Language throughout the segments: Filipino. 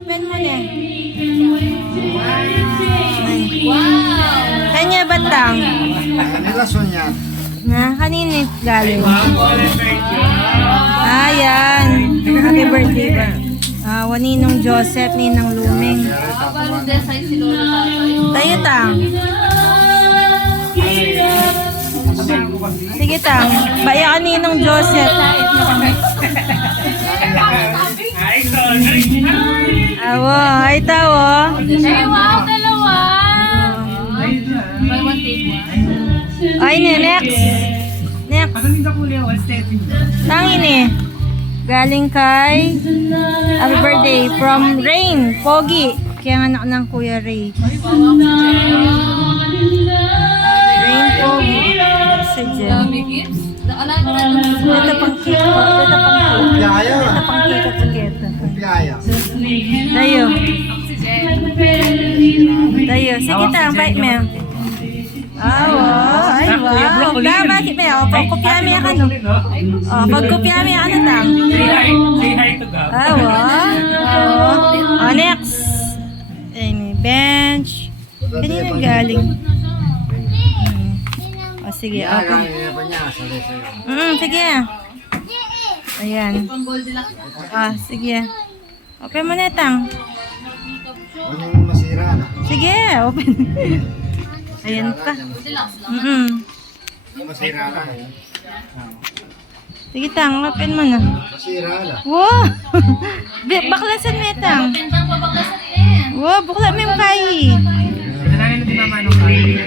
Ben mo na. Wow! Kanya batang. Nilason yan. Na, kanina galing. Ayan. Happy birthday ba? Waninong Joseph, Ninang Luming. Tayo tang. Sige tang. Baya ka Ninong Joseph. Awo, ay tawo. Ay, wow, dalawa! May one take one. Ay, next. Next. Tangin eh. Galing kay happy birthday from Rain, Pogi. Kaya anak ng Kuya Ray. Rain, Pogi. Sa dyan. Ito pang cake ko. Ito pang cake. Kumpiaya. Ito pang cake at paketa. Kumpiaya. Tayo. Tayo. Sige ta, bite mo. Ah, wow. Ay, wow. Bakit mo? Pagkopya mo yan ano? Pagkopya mo yan ano tang? Say hi to God. Ah, wow. Next. Ay, bench. Kanina galing. Sige, open. Sige. Ayan. Sige. Open mo na tang. Huwag yung masira na. Sige, open. Ayan pa. Masira na. Sige tang, open mo na. Masira na. Wow! Baklasan mo tang. Wow, bukla mo yung kahi. Pinanangin mo mama nung kaya.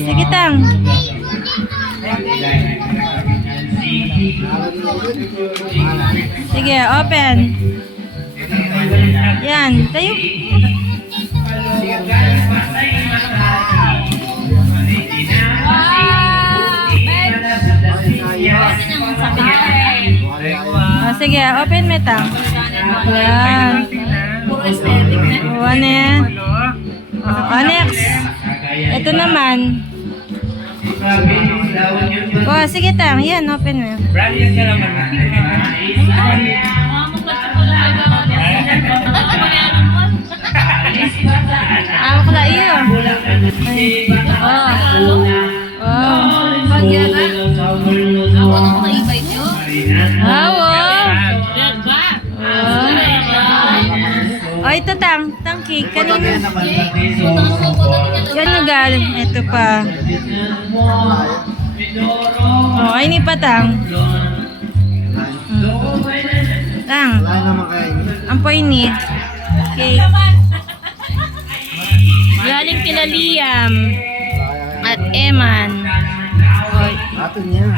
Sige tang. Sige, open. Yan, tayo. Sige, open mo tang. Yan. Puro aesthetic na. Ano yan? Next. Ito naman. Sige tang. Yan, open mo. Brand yan ka naman. Makla iyo. Ako na mga invite nyo. Ito tang. Tang cake. Kanina. Photo Yan yung galing. Ito pa. Ay, ni pa tang. Tang. Wala naman kayo. Ampoy ni. Cake. Galing kila Liam at Eman. Oy. Ato niya.